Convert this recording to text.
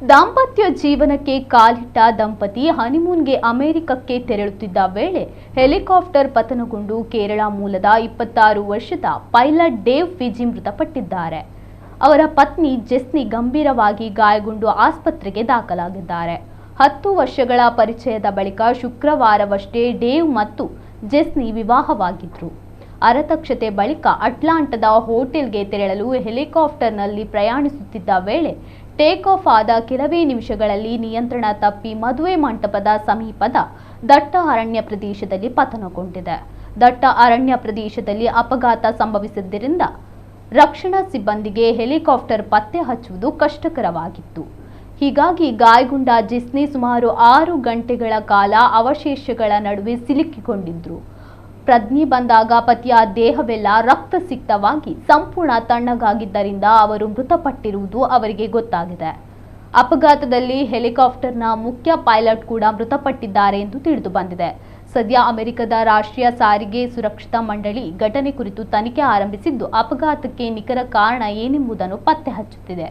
ದಾಂಪತ್ಯ ಜೀವನಕ್ಕೆ ಕಾಲಿಟ್ಟ ದಂಪತಿ ಹನಿಮೂನ್ಗೆ ಅಮೆರಿಕಕ್ಕೆ ತೆರಳುತ್ತಿದ್ದ ವೇಳೆ ಹೆಲಿಕಾಪ್ಟರ್ ಪತನಗೊಂಡು ಕೇರಳ ಮೂಲದ 26 ವರ್ಷದ ಪೈಲಟ್ ಡೇವ್ ಫಿಜಿ ಮೃತಪಟ್ಟಿದ್ದಾರೆ. ಅವರ ಪತ್ನಿ ಜೆಸ್ನಿ ಗಂಭೀರವಾಗಿ ಗಾಯಗೊಂಡು ಆಸ್ಪತ್ರೆಗೆ ದಾಖಲಾಗಿದ್ದಾರೆ. 10 ವರ್ಷಗಳ ಪರಿಚಯದ ಬಳಿಕ ಶುಕ್ರವಾರವಷ್ಟೇ ಡೇವ್ ಮತ್ತು ಜೆಸ್ನಿ ವಿವಾಹವಾಗಿದ್ರು. ಅರತಕ್ಷತೆ ಬಳಿಕ ಅಟ್ಲಾಂಟಾದ ಹೋಟೆಲ್ಗೆ ತೆರಳಲು ಹೆಲಿಕಾಪ್ಟರ್ನಲ್ಲಿ ಪ್ರಯಾಣಿಸುತ್ತಿದ್ದ ವೇಳೆ ಟೇಕ್ ಆಫ್ ಆದ ಕೆಲವೇ ನಿಮಿಷಗಳಲ್ಲಿ ನಿಯಂತ್ರಣ ತಪ್ಪಿ ಮದುವೆ ಮಂಟಪದ ಸಮೀಪದ ದಟ್ಟ ಅರಣ್ಯ ಪ್ರದೇಶದಲ್ಲಿ ಪತನಗೊಂಡಿದೆ. ದಟ್ಟ ಅರಣ್ಯ ಪ್ರದೇಶದಲ್ಲಿ ಅಪಘಾತ ಸಂಭವಿಸಿದ್ದರಿಂದ ರಕ್ಷಣಾ ಸಿಬ್ಬಂದಿಗೆ ಹೆಲಿಕಾಪ್ಟರ್ ಪತ್ತೆ ಹಚ್ಚುವುದು ಕಷ್ಟಕರವಾಗಿತ್ತು. ಹೀಗಾಗಿ ಗಾಯಗೊಂಡ ಜೆಸ್ನಿ ಸುಮಾರು 6 ಗಂಟೆಗಳ ಕಾಲ ಅವಶೇಷಗಳ ನಡುವೆ ಸಿಲುಕಿಕೊಂಡಿದ್ರು. ಪ್ರಜ್ಞೆ ಬಂದಾಗ ಪತಿಯ ದೇಹವೆಲ್ಲ ರಕ್ತಸಿಕ್ತವಾಗಿ ಸಂಪೂರ್ಣ ತಣ್ಣಗಾಗಿದ್ದರಿಂದ ಅವರು ಮೃತಪಟ್ಟಿರುವುದು ಅವರಿಗೆ ಗೊತ್ತಾಗಿದೆ. ಅಪಘಾತದಲ್ಲಿ ಹೆಲಿಕಾಪ್ಟರ್ನ ಮುಖ್ಯ ಪೈಲಟ್ ಕೂಡ ಮೃತಪಟ್ಟಿದ್ದಾರೆ ಎಂದು ತಿಳಿದು ಬಂದಿದೆ. ಸದ್ಯ ಅಮೆರಿಕದ ರಾಷ್ಟ್ರೀಯ ಸಾರಿಗೆ ಸುರಕ್ಷತಾ ಮಂಡಳಿ ಘಟನೆ ಕುರಿತು ತನಿಖೆ ಆರಂಭಿಸಿದ್ದು, ಅಪಘಾತಕ್ಕೆ ನಿಖರ ಕಾರಣ ಏನೆಂಬುದನ್ನು ಪತ್ತೆ ಹಚ್ಚುತ್ತಿದೆ.